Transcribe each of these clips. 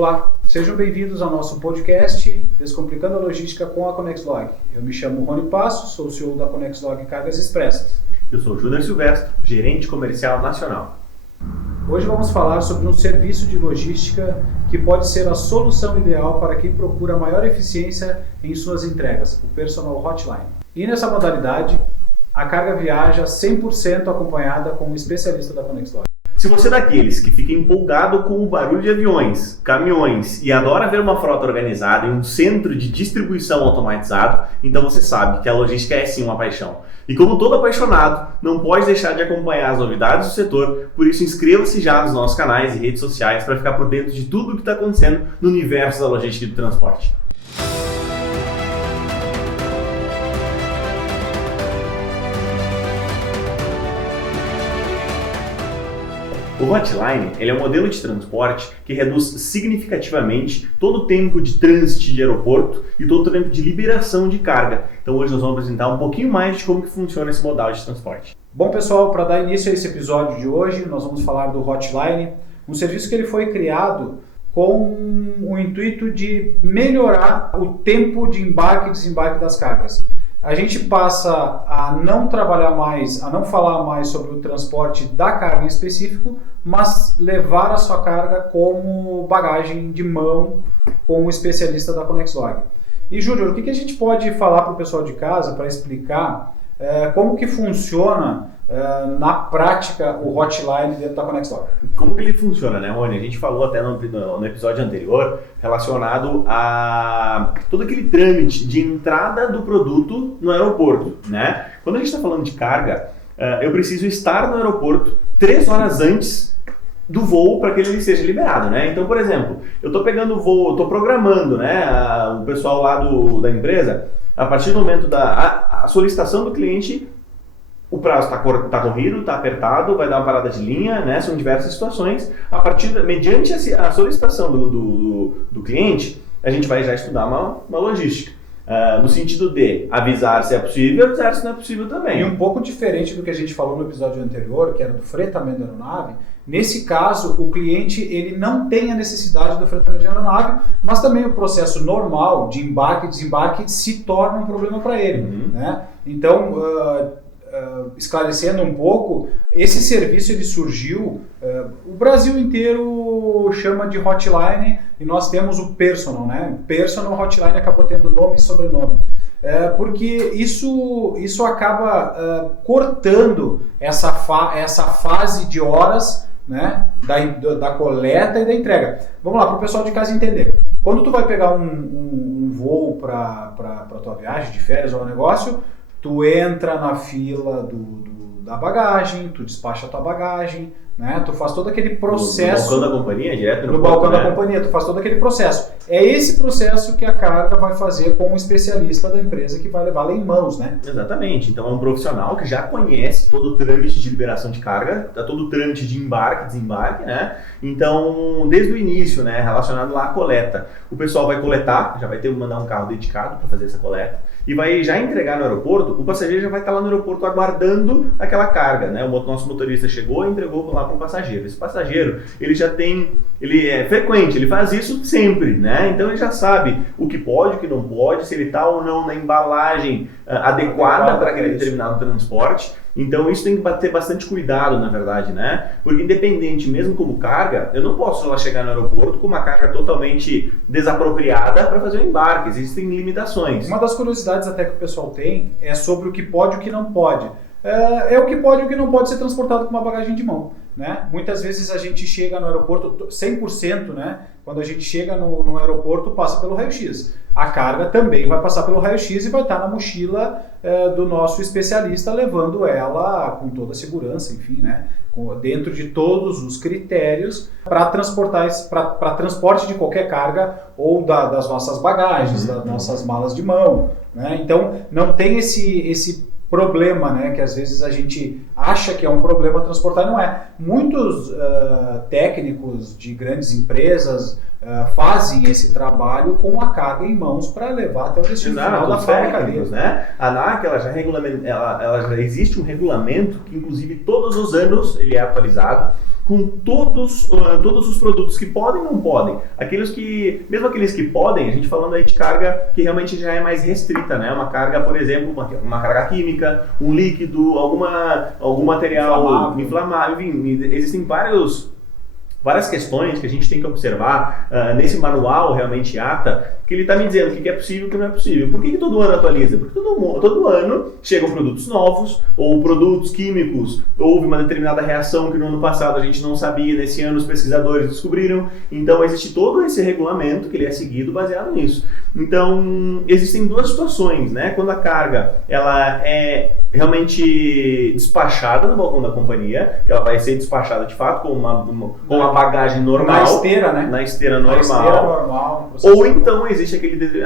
Olá, sejam bem-vindos ao nosso podcast Descomplicando a Logística com a Conexlog. Eu me chamo Rony Passos, sou o CEO da Conexlog Cargas Expressas. Eu sou Júnior Silvestre, gerente comercial nacional. Hoje vamos falar sobre um serviço de logística que pode ser a solução ideal para quem procura maior eficiência em suas entregas, o Personal Hotline. E nessa modalidade, a carga viaja 100% acompanhada com um especialista da Conexlog. Se você é daqueles que fica empolgado com o barulho de aviões, caminhões e adora ver uma frota organizada em um centro de distribuição automatizado, então você sabe que a logística é sim uma paixão. E como todo apaixonado, não pode deixar de acompanhar as novidades do setor, por isso inscreva-se já nos nossos canais e redes sociais para ficar por dentro de tudo o que está acontecendo no universo da logística e do transporte. O Hotline ele é um modelo de transporte que reduz significativamente todo o tempo de trânsito de aeroporto e todo o tempo de liberação de carga. Então hoje nós vamos apresentar um pouquinho mais de como que funciona esse modal de transporte. Bom pessoal, para dar início a esse episódio de hoje, nós vamos falar do Hotline, um serviço que ele foi criado com o intuito de melhorar o tempo de embarque e desembarque das cargas. A gente passa a não trabalhar mais, a não falar mais sobre o transporte da carga em específico, mas levar a sua carga como bagagem de mão com o especialista da Conexlog. E Júnior, o que a gente pode falar para o pessoal de casa para explicar como que funciona na prática o Hotline dentro da Conexlog? Como que ele funciona, né, Rony? A gente falou até no episódio anterior relacionado a todo aquele trâmite de entrada do produto no aeroporto, né? Quando a gente está falando de carga, eu preciso estar no aeroporto 3 horas antes do voo para que ele seja liberado, né? Então, por exemplo, eu estou pegando o voo, estou programando, né, o pessoal lá da empresa, a partir do momento da solicitação do cliente, o prazo está corrido, está apertado, vai dar uma parada de linha, né? São diversas situações. Mediante a solicitação do cliente, a gente vai já estudar uma logística. No sentido de avisar se é possível e avisar se não é possível também. E um pouco diferente do que a gente falou no episódio anterior, que era do fretamento da aeronave, nesse caso o cliente ele não tem a necessidade do fretamento de aeronave, mas também o processo normal de embarque e desembarque se torna um problema para ele. Né? Então, esclarecendo um pouco, esse serviço ele surgiu, o Brasil inteiro chama de Hotline e nós temos o Personal, né? Personal Hotline acabou tendo nome e sobrenome, porque isso acaba cortando essa fase de horas, né? da coleta e da entrega. Vamos lá, para o pessoal de casa entender. Quando tu vai pegar um voo para a tua viagem de férias ou um negócio, tu entra na fila da bagagem, tu despacha a tua bagagem, né? Tu faz todo aquele processo... No balcão da companhia, direto no balcão da companhia, tu faz todo aquele processo. É esse processo que a carga vai fazer com o especialista da empresa que vai levá-la em mãos, né? Exatamente. Então é um profissional que já conhece todo o trâmite de liberação de carga, todo o trâmite de embarque, desembarque, né? Então, desde o início, né, relacionado lá à coleta, o pessoal vai coletar, já vai ter que mandar um carro dedicado para fazer essa coleta, e vai já entregar no aeroporto, o passageiro já vai estar lá no aeroporto aguardando aquela carga, né? O nosso motorista chegou e entregou lá para o passageiro. Esse passageiro, ele é frequente, ele faz isso sempre, né? Então ele já sabe o que pode, o que não pode, se ele está ou não na embalagem adequada para aquele determinado transporte. Então isso tem que ter bastante cuidado, na verdade, né? Porque independente, mesmo como carga, eu não posso lá chegar no aeroporto com uma carga totalmente desapropriada para fazer o embarque. Existem limitações. Uma das curiosidades até que o pessoal tem é sobre o que pode e o que não pode. O que pode e o que não pode ser transportado com uma bagagem de mão, né? Muitas vezes a gente chega no aeroporto 100%, né? Quando a gente chega no aeroporto, passa pelo raio-x. A carga também vai passar pelo raio-x e vai estar na mochila do nosso especialista, levando ela com toda a segurança, enfim, né? Dentro de todos os critérios para transporte de qualquer carga ou das nossas bagagens, das nossas malas de mão, né? Então não tem esse problema, né, que às vezes a gente acha que é um problema transportar, não é. Muitos técnicos de grandes empresas fazem esse trabalho com a carga em mãos para levar até o destino final da fábrica deles, né? A ANAC, ela já existe um regulamento que inclusive todos os anos ele é atualizado com todos os produtos que podem e não podem. Mesmo aqueles que podem, a gente falando aí de carga que realmente já é mais restrita, né? Uma carga, por exemplo, uma carga química, um líquido, algum material inflamável, enfim, existem várias questões que a gente tem que observar nesse manual realmente ATA, que ele está me dizendo o que é possível e o que não é possível. Por que todo ano atualiza? Porque todo ano chegam produtos novos ou produtos químicos. Houve uma determinada reação que no ano passado a gente não sabia, nesse ano os pesquisadores descobriram. Então existe todo esse regulamento que ele é seguido baseado nisso. Então existem duas situações, né? Quando a carga ela é realmente despachada no balcão da companhia, que ela vai ser despachada de fato com uma bagagem normal. Na esteira, né? Na esteira normal. Na esteira normal. Ou então existe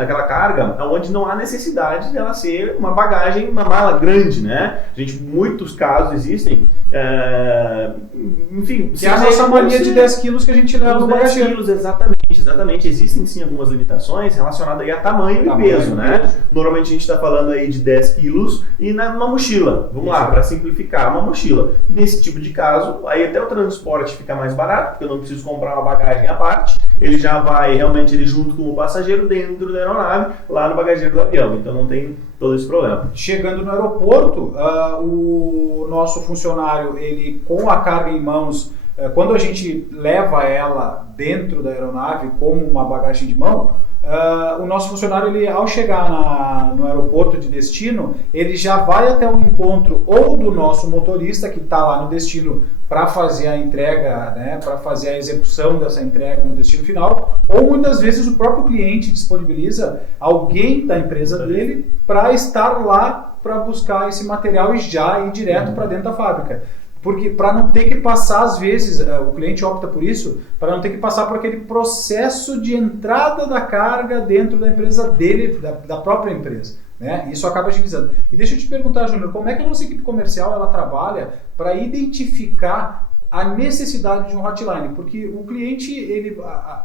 aquela carga onde não há necessidade dela ser uma bagagem, uma mala grande, né? Muitos casos existem, enfim... Que é a nossa mania de 10 quilos que a gente leva no bagageiro. 10 quilos, exatamente. Existem sim algumas limitações relacionadas aí a tamanho e peso, né? Normalmente a gente está falando aí de 10 quilos e numa mochila. Vamos lá, para simplificar, uma mochila. Nesse tipo de caso, aí até o transporte fica mais barato, porque eu não preciso comprar uma bagagem à parte. Ele já vai realmente junto com o passageiro dentro da aeronave, lá no bagageiro do avião. Então não tem todo esse problema. Chegando no aeroporto, o nosso funcionário, ele com a carga em mãos, quando a gente leva ela dentro da aeronave como uma bagagem de mão, o nosso funcionário, ele, ao chegar no aeroporto de destino, ele já vai até o encontro ou do nosso motorista que está lá no destino para fazer a entrega, né, para fazer a execução dessa entrega no destino final, ou muitas vezes o próprio cliente disponibiliza alguém da empresa dele para estar lá para buscar esse material e já ir direto para dentro da fábrica. Porque para não ter que passar, às vezes, o cliente opta por isso, para não ter que passar por aquele processo de entrada da carga dentro da empresa dele, da própria empresa. Né? Isso acaba agilizando. E deixa eu te perguntar, Júnior, como é que a nossa equipe comercial ela trabalha para identificar a necessidade de um hotline? Porque o cliente,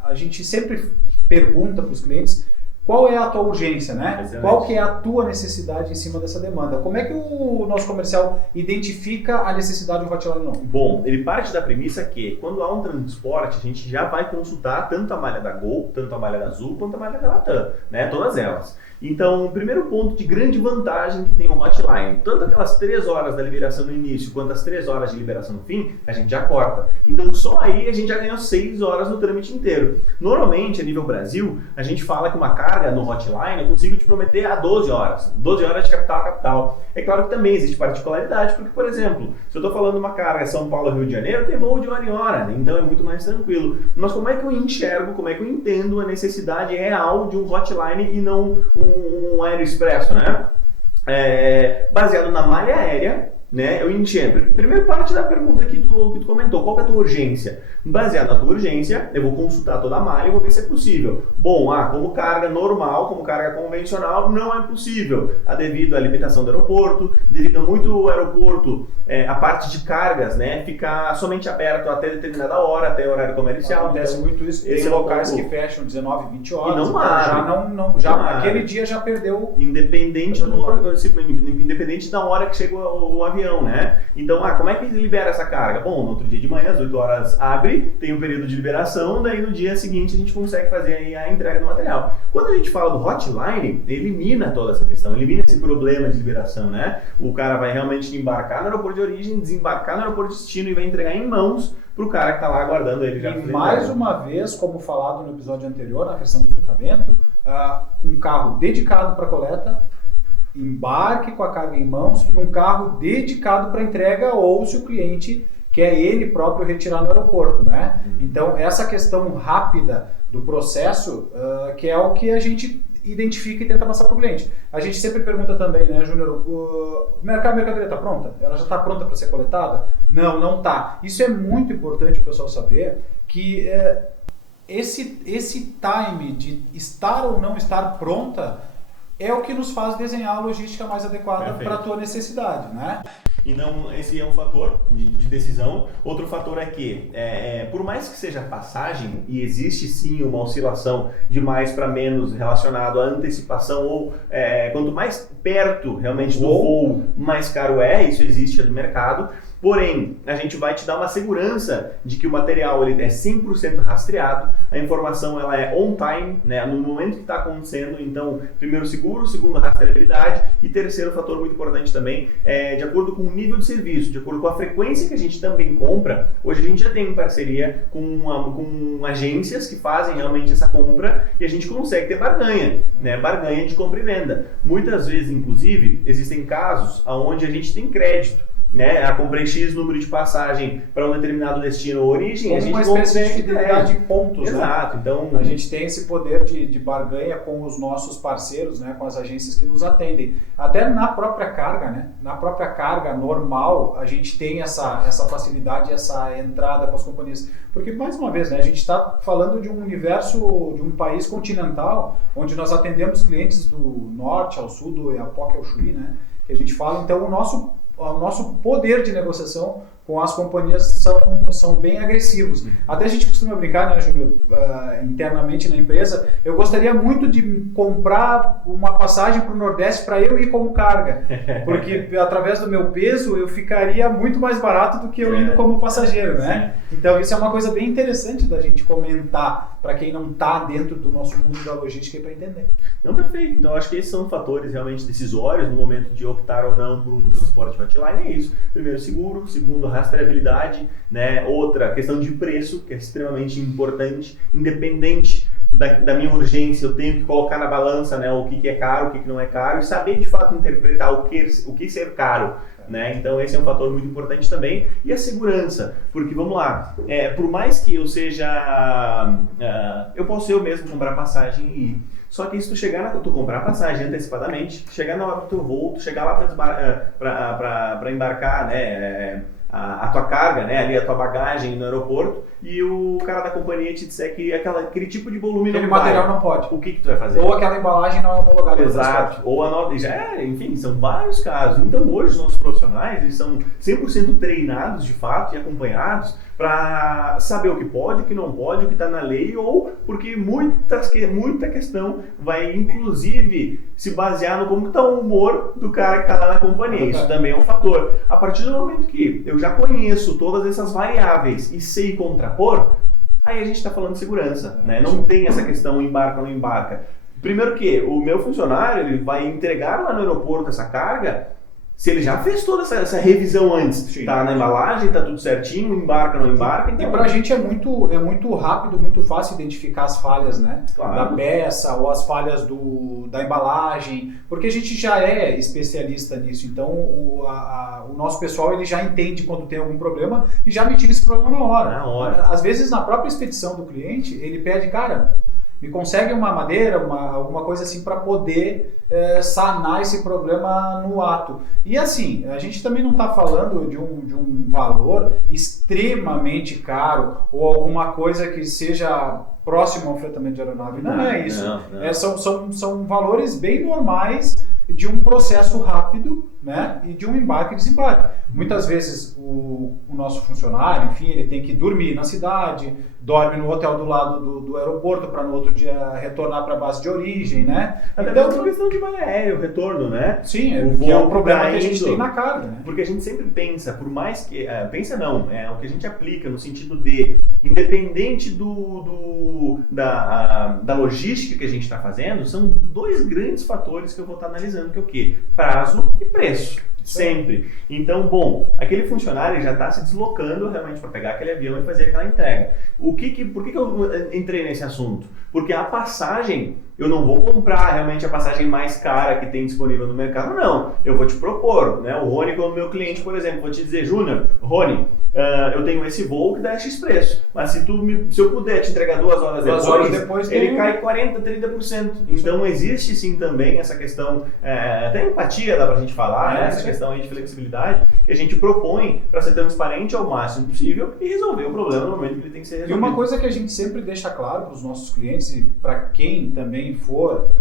a gente sempre pergunta para os clientes qual é a tua urgência, né? Excelente. Qual que é a tua necessidade em cima dessa demanda? Como é que o nosso comercial identifica a necessidade de um hotline não? Bom, ele parte da premissa que quando há um transporte, a gente já vai consultar tanto a malha da Gol, tanto a malha da Azul, quanto a malha da Latam, né? Todas elas. Então, o primeiro ponto de grande vantagem que tem um hotline, tanto aquelas 3 horas da liberação no início, quanto as 3 horas de liberação no fim, a gente já corta. Então, só aí a gente já ganhou 6 horas no trâmite inteiro. Normalmente, a nível Brasil, a gente fala que uma carga no hotline eu consigo te prometer a 12 horas. 12 horas de capital a capital. É claro que também existe particularidade, porque, por exemplo, se eu estou falando de uma carga São Paulo-Rio de Janeiro, tem voo de 1 hora em hora, então é muito mais tranquilo. Mas como é que eu enxergo, como é que eu entendo a necessidade real de um hotline e não um aeroexpresso, né? Baseado na malha aérea, né? Eu entendo. Primeira parte da pergunta que tu comentou, qual que é a tua urgência? Baseado na tua urgência, eu vou consultar toda a malha e vou ver se é possível. Bom, como carga normal, como carga convencional, não é possível. Devido à limitação do aeroporto, devido a muito aeroporto, a parte de cargas, né, ficar somente aberto até determinada hora, até horário comercial. Acontece então, muito isso. Tem locais que fecham 19, 20 horas. E não abre. Aquele dia já perdeu. Independente da hora que chega o avião, né? Então, como é que libera essa carga? Bom, no outro dia de manhã, às 8 horas, abre, tem um período de liberação, daí no dia seguinte a gente consegue fazer aí a entrega do material. Quando a gente fala do hotline, elimina toda essa questão, elimina esse problema de liberação, né? O cara vai realmente embarcar no aeroporto de origem, desembarcar no aeroporto de destino e vai entregar em mãos para o cara que está lá aguardando ele. Já e mais uma vez, como falado no episódio anterior, na questão do fretamento, um carro dedicado para coleta, embarque com a carga em mãos e um carro dedicado para entrega ou se o cliente quer ele próprio retirar no aeroporto, né? Então, essa questão rápida do processo, que é o que a gente identifica e tenta passar para o cliente. A gente sempre pergunta também, né, Júnior, a mercadoria está pronta? Ela já está pronta para ser coletada? Não, não está. Isso é muito importante o pessoal saber que esse time de estar ou não estar pronta é o que nos faz desenhar a logística mais adequada para a tua necessidade, né? Então, esse é um fator de decisão. Outro fator é que, por mais que seja passagem, e existe sim uma oscilação de mais para menos relacionado à antecipação, ou quanto mais perto realmente do voo, mais caro isso existe no mercado. Porém, a gente vai te dar uma segurança de que o material ele é 100% rastreado, a informação ela é on time, né, no momento que está acontecendo. Então, primeiro seguro, segundo rastreabilidade e terceiro fator muito importante também, de acordo com o nível de serviço, de acordo com a frequência que a gente também compra. Hoje a gente já tem parceria com agências que fazem realmente essa compra e a gente consegue ter barganha, né, barganha de compra e venda. Muitas vezes, inclusive, existem casos onde a gente tem crédito, né? Eu comprei X número de passagem para um determinado destino ou origem, a gente uma espécie de fidelidade de pontos, exato, né? Então a gente tem esse poder de barganha com os nossos parceiros, né? Com as agências que nos atendem. Até na própria carga, né? Na própria carga normal, a gente tem essa facilidade, essa entrada com as companhias. Porque, mais uma vez, né? A gente está falando de um universo, de um país continental, onde nós atendemos clientes do norte ao sul, do Oiapoque ao Chuí, né? Que a gente fala. Então, o nosso poder de negociação com as companhias são bem agressivos. Até a gente costuma brincar, né, Júlio, internamente na empresa, eu gostaria muito de comprar uma passagem para o Nordeste para eu ir como carga, porque através do meu peso eu ficaria muito mais barato do que eu indo como passageiro, né? Então isso é uma coisa bem interessante da gente comentar para quem não está dentro do nosso mundo da logística e para entender. Não, perfeito. Então acho que esses são fatores realmente decisórios no momento de optar ou não por um transporte hotline, é isso. Primeiro, seguro. Segundo, rastreabilidade, né? Outra, questão de preço, que é extremamente importante, independente da minha urgência, eu tenho que colocar na balança, né, o que é caro, o que não é caro, e saber de fato interpretar o que ser caro, né? Então esse é um fator muito importante também. E a segurança, porque vamos lá, por mais que eu seja, eu posso eu mesmo comprar passagem e ir. Só que se tu chegar tu comprar passagem antecipadamente, chegar na hora do teu voo, tu chegar lá para embarcar, né, a tua carga, né, ali a tua bagagem no aeroporto, e o cara da companhia te disser que aquele tipo de volume aquele material não pode. O que tu vai fazer? Ou aquela embalagem não é homologada. Exato. Ou enfim, são vários casos. Então hoje os nossos profissionais eles são 100% treinados de fato e acompanhados para saber o que pode, o que não pode, o que está na lei, ou porque muita questão vai inclusive se basear no como está o humor do cara que está lá na companhia. Isso também é um fator. A partir do momento que eu já conheço todas essas variáveis e sei contrapor, aí a gente está falando de segurança, né? Não tem essa questão embarca ou não embarca. Primeiro que o meu funcionário ele vai entregar lá no aeroporto essa carga se ele já fez toda essa revisão antes. Sim. Tá na embalagem, tá tudo certinho, embarca, não embarca. Então... E pra gente é muito rápido, muito fácil identificar as falhas, né? Claro. Da peça ou as falhas da embalagem, porque a gente já é especialista nisso. Então o nosso pessoal ele já entende quando tem algum problema e já me tira esse problema na hora. Às vezes na própria expedição do cliente, ele pede, cara, me consegue uma madeira, alguma coisa assim para poder sanar esse problema no ato. E assim, a gente também não está falando de um valor extremamente caro ou alguma coisa que seja próximo ao fretamento de aeronave. Não é isso. Não. São valores bem normais de um processo rápido, né, e de um embarque e desembarque. Muitas vezes o nosso funcionário, enfim, ele tem que dormir na cidade, dorme no hotel do lado do aeroporto para no outro dia retornar para a base de origem, né? Até então, uma questão de malha aérea, o retorno, né? Sim, que é um problema que a gente tem na carga, né? Porque a gente sempre pensa, por mais que... pensa não, é o que a gente aplica no sentido de, independente da logística que a gente está fazendo, são dois grandes fatores que eu vou estar analisando, que é o quê? Prazo e preço. Sempre. Então, bom, aquele funcionário já está se deslocando realmente para pegar aquele avião e fazer aquela entrega. Por que eu entrei nesse assunto? Porque a passagem, eu não vou comprar realmente a passagem mais cara que tem disponível no mercado, não. Eu vou te propor, né? O Rony, como meu cliente, por exemplo, vou te dizer, Júnior, Rony, eu tenho esse voo que dá X preço, mas se eu puder te entregar 2 horas depois ele cai 40%, 30%. Então existe sim também essa questão, até empatia dá pra gente falar, né? Essa questão aí de flexibilidade que a gente propõe para ser transparente ao máximo possível e resolver o problema no momento que ele tem que ser resolvido. E uma coisa que a gente sempre deixa claro para os nossos clientes e para quem também for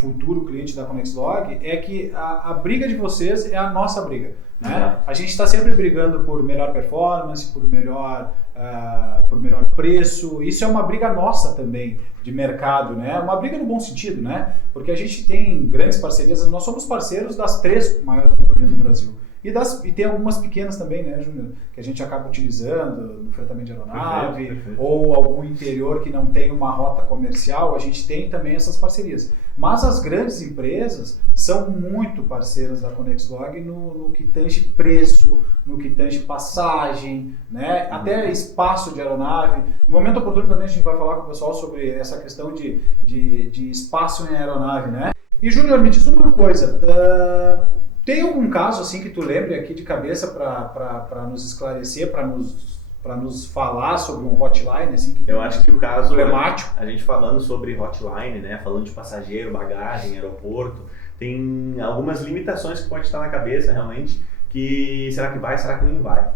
futuro cliente da Conexlog é que a briga de vocês é a nossa briga. Né? A gente está sempre brigando por melhor performance, por melhor preço. Isso é uma briga nossa também de mercado, né? Uma briga no bom sentido, né? Porque a gente tem grandes parcerias. Nós somos parceiros das 3 maiores companhias do Brasil. E tem algumas pequenas também, né, Júnior, que a gente acaba utilizando no fretamento de aeronave, Perfeito. ou algum interior que não tem uma rota comercial, a gente tem também essas parcerias. Mas as grandes empresas são muito parceiras da Conexlog no que tange preço, no que tange passagem, né? Até espaço de aeronave. No momento oportuno também a gente vai falar com o pessoal sobre essa questão de espaço em aeronave, né? E Júnior, me diz uma coisa, tem algum caso assim que tu lembre aqui de cabeça para nos esclarecer, para nos falar sobre um hotline assim, que eu acho que o caso problemático? A gente falando sobre hotline, né, falando de passageiro, bagagem, aeroporto, tem algumas limitações que pode estar na cabeça realmente, que será que vai, será que não vai.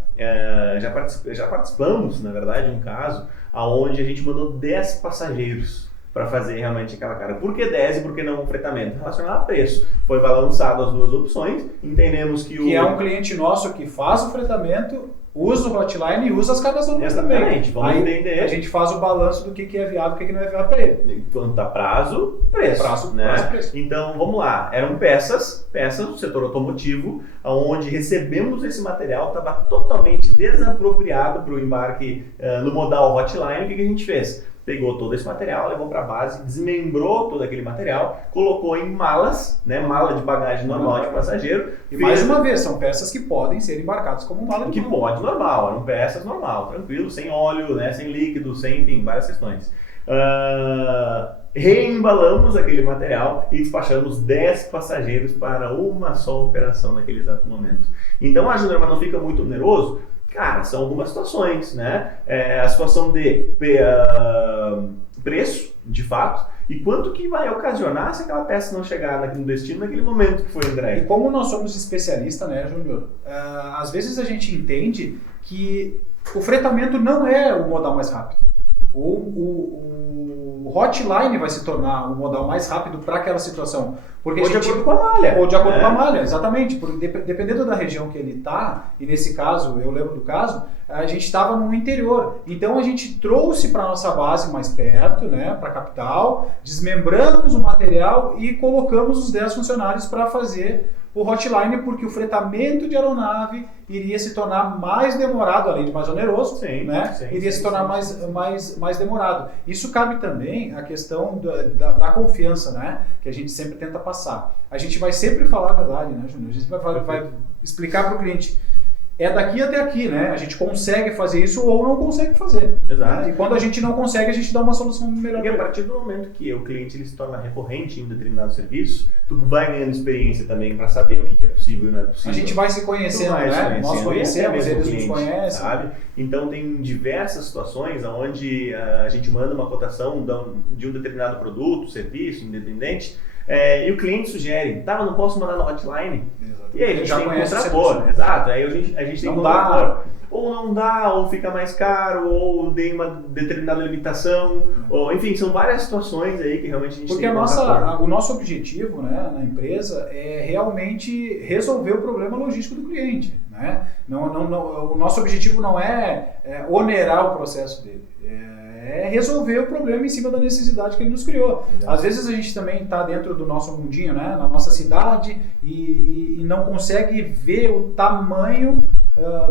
Já participamos, na verdade, de um caso onde a gente mandou 10 passageiros para fazer realmente aquela cara. Por que 10 e por que não um fretamento? Relacionado a preço. Foi balançado as duas opções, entendemos que é um cliente nosso que faz o fretamento, usa o hotline e usa as cargas longas também. Exatamente, vamos entender. A gente faz o balanço do que é viável e o que não é viável para ele. Quanto a prazo, preço. Prazo, preço. Então, vamos lá. Eram peças do setor automotivo, onde recebemos esse material, estava totalmente desapropriado para o embarque no modal hotline. O que a gente fez? Pegou todo esse material, levou para a base, desmembrou todo aquele material, colocou em malas, né, mala de bagagem normal de passageiro. E mais uma vez, são peças que podem ser embarcadas como mala de mão. Que pode, normal, eram peças normal, tranquilo, sem óleo, né, sem líquido, sem, enfim, várias questões. Reembalamos aquele material e despachamos 10 passageiros para uma só operação naquele exato momento. Então, Júnior, mas não fica muito oneroso? Cara, são algumas situações, né? A situação de preço, de fato, e quanto que vai ocasionar se aquela peça não chegar no destino naquele momento que foi entregue. E como nós somos especialistas, né, Júnior? Às vezes a gente entende que o fretamento não é o modal mais rápido. O hotline vai se tornar o modal mais rápido para aquela situação. Porque ou de acordo com a malha. Ou de acordo com a malha, exatamente. Porque dependendo da região que ele está, e nesse caso, eu lembro do caso, a gente estava no interior. Então a gente trouxe para a nossa base mais perto, né, para a capital, desmembramos o material e colocamos os 10 funcionários para fazer o hotline, porque o fretamento de aeronave iria se tornar mais demorado, além de mais oneroso, iria se tornar mais demorado. Isso cabe também a questão da confiança, né, que a gente sempre tenta passar. A gente vai sempre falar a verdade, né, Júnior? A gente vai explicar para o cliente, é daqui até aqui, né? A gente consegue fazer isso ou não consegue fazer. Exato. Né? E quando a gente não consegue, a gente dá uma solução melhor. Porque a partir do momento que o cliente ele se torna recorrente em um determinado serviço, tu vai ganhando experiência também para saber o que é possível e não é possível. A gente vai se conhecendo, né? Nós conhecemos, eles nos conhecem. Sabe? Então tem diversas situações onde a gente manda uma cotação de um determinado produto, serviço, independente, e o cliente sugere, mas não posso mandar no hotline? Exato. E aí a gente já tem um contrator. Exato, aí a gente tem um contrator. Ou não dá, ou fica mais caro, ou tem uma determinada limitação, ou, enfim, são várias situações aí que realmente a gente porque tem que o nosso objetivo, né, na empresa é realmente resolver o problema logístico do cliente. Né? O nosso objetivo não é onerar o processo dele. É resolver o problema em cima da necessidade que ele nos criou. Exato. Às vezes a gente também está dentro do nosso mundinho, né, na nossa cidade, e não consegue ver o tamanho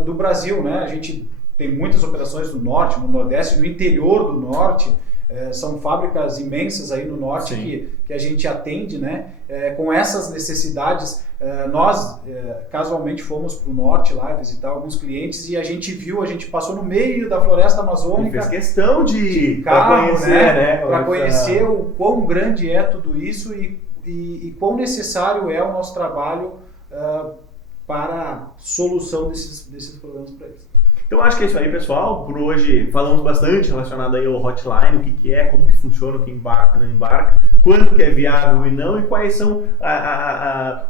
do Brasil. Né? A gente tem muitas operações no norte, no nordeste, no interior do norte. São fábricas imensas aí no norte que a gente atende, né? Com essas necessidades. Nós casualmente fomos para o norte lá visitar alguns clientes e a gente passou no meio da floresta amazônica. E fez questão de carro, conhecer, né? Para conhecer o quão grande é tudo isso e quão necessário é o nosso trabalho para a solução desses problemas para eles. Então acho que é isso aí, pessoal. Por hoje falamos bastante relacionado aí ao hotline, o que é, como que funciona, o que embarca, não embarca, quando que é viável e não, e quais são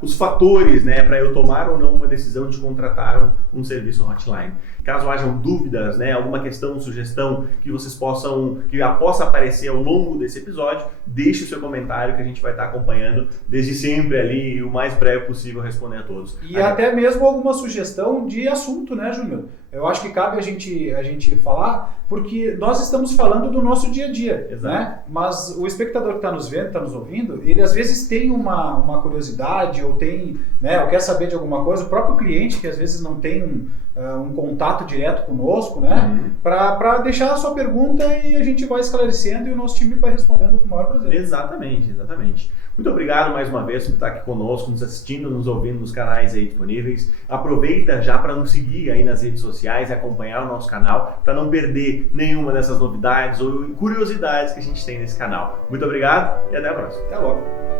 os fatores, né, para eu tomar ou não uma decisão de contratar um serviço hotline. Caso hajam dúvidas, né, alguma questão, sugestão que vocês possa aparecer ao longo desse episódio, deixe o seu comentário que a gente vai estar acompanhando desde sempre ali, o mais breve possível responder a todos. E até mesmo alguma sugestão de assunto, né, Júnior? eu acho que cabe a gente falar, porque nós estamos falando do nosso dia a dia, né? Mas o espectador que está nos vendo, está nos ouvindo, ele às vezes tem uma curiosidade ou tem, né, ou quer saber de alguma coisa, o próprio cliente que às vezes não tem um contato direto conosco, né? Para deixar a sua pergunta e a gente vai esclarecendo e o nosso time vai respondendo com o maior prazer. Exatamente, exatamente. Muito obrigado mais uma vez por estar aqui conosco, nos assistindo, nos ouvindo nos canais aí disponíveis. Aproveita já para nos seguir aí nas redes sociais e acompanhar o nosso canal para não perder nenhuma dessas novidades ou curiosidades que a gente tem nesse canal. Muito obrigado e até a próxima. Até logo.